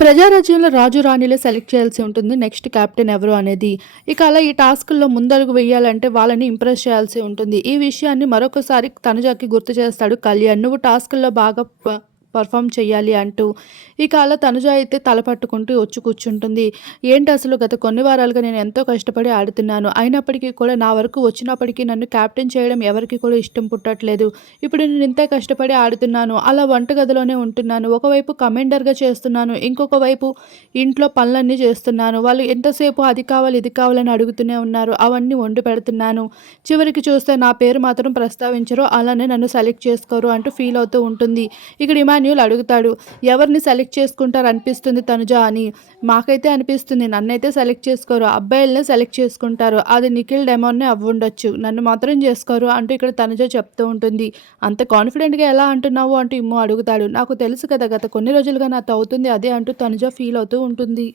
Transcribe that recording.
ప్రజారాజ్యంలో రాజు రాణిలో select చేయాల్సి ఉంటుంది. Next captain ఎవరు అనేది ఇక అలా ఈ టాస్క్లో ముందడుగు వేయాలంటే వాళ్ళని ఇంప్రెస్ చేయాల్సి ఉంటుంది. ఈ విషయాన్ని మరొకసారి తనుజాకి గుర్తు చేస్తాడు కళ్యాణ్. నువ్వు టాస్క్లో బాగా పర్ఫామ్ చేయాలి అంటూ ఇక అలా తనుజ అయితే తల పట్టుకుంటూ వచ్చి కూర్చుంటుంది. ఏంటి అసలు గత కొన్ని వారాలుగా నేను ఎంతో కష్టపడి ఆడుతున్నాను. అయినప్పటికీ కూడా నా వరకు వచ్చినప్పటికీ నన్ను క్యాప్టెన్ చేయడం ఎవరికి కూడా ఇష్టం పుట్టట్లేదు. ఇప్పుడు నేను ఇంత కష్టపడి ఆడుతున్నాను. అలా వంటగదిలోనే ఉంటున్నాను. ఒకవైపు కమెండర్గా చేస్తున్నాను. ఇంకొక వైపు ఇంట్లో పనులన్నీ చేస్తున్నాను. వాళ్ళు ఎంతసేపు అది కావాలి ఇది కావాలని అడుగుతూనే ఉన్నారు. అవన్నీ వండి పెడుతున్నాను. చివరికి చూస్తే నా పేరు మాత్రం ప్రస్తావించరు. అలానే నన్ను సెలెక్ట్ చేసుకోరు అంటూ ఫీల్ అవుతూ ఉంటుంది. ఇక్కడ అభిమన్యులు అడుగుతాడు ఎవరిని సెలెక్ట్ చేసుకుంటారు అనిపిస్తుంది తనుజ? అని. మాకైతే అనిపిస్తుంది నన్నైతే సెలెక్ట్ చేసుకోరు అబ్బాయిలనే సెలెక్ట్ చేసుకుంటారు అది నిఖిల్ డెమోన్నే అవ్వుండొచ్చు నన్ను మాత్రం చేసుకోరు అంటూ ఇక్కడ తనుజ చెప్తూ ఉంటుంది. అంత కాన్ఫిడెంట్గా ఎలా అంటున్నావు? అంటూ ఇమ్ము అడుగుతాడు. నాకు తెలుసు కదా గత కొన్ని రోజులుగా నాతో అవుతుంది అదే అంటూ తనుజ ఫీల్ అవుతూ ఉంటుంది.